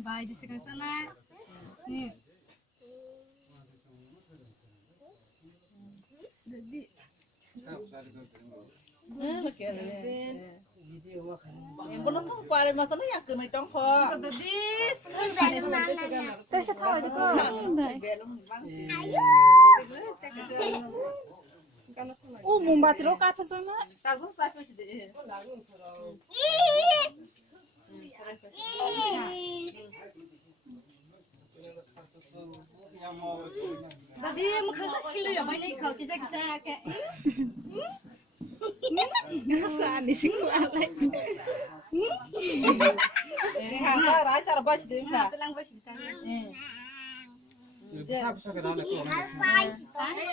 Baik di sekitar sana. Nih. Jadi. Belum tuh pare masana ya ke mai tong kho. Jadi terus tahu itu kok. Mombati lo kata sana. Tahu saya pun sudah. Tadi muka saya silu ya banyak kau kita kayak. Nggak di sini alay. Ini hanga rasa rabas deh lah. Telang bos di sana.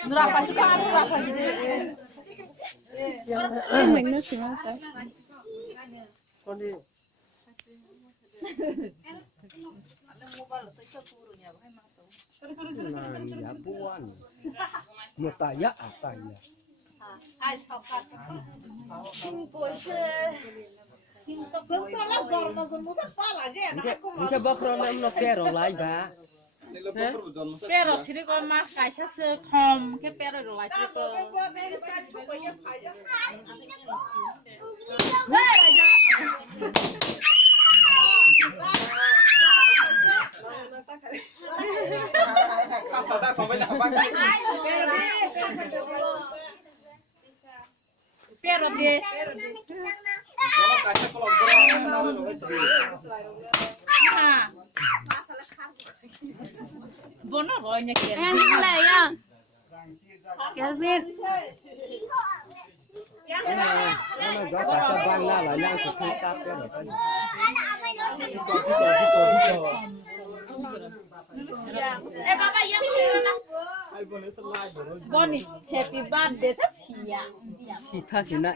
Berapa suka berapa jadi. Yang nasi masa. Kondi. Nah, ya buan. Mutaya apa ya? Hai sokat. Sentuh lah jor mazun musa pala je. Bisa bakro nam no pero lai ba. Pero sini kau mah kaisa sekom ke pero do lagi ko. Pero de. Ah. Bono ronya kian. Yang lah yang. Kelvin. Ano ga ka sa bangla la yang sa kita pero kan. Papa yang mana? Boni, happy birthday sa siya. Sita sina.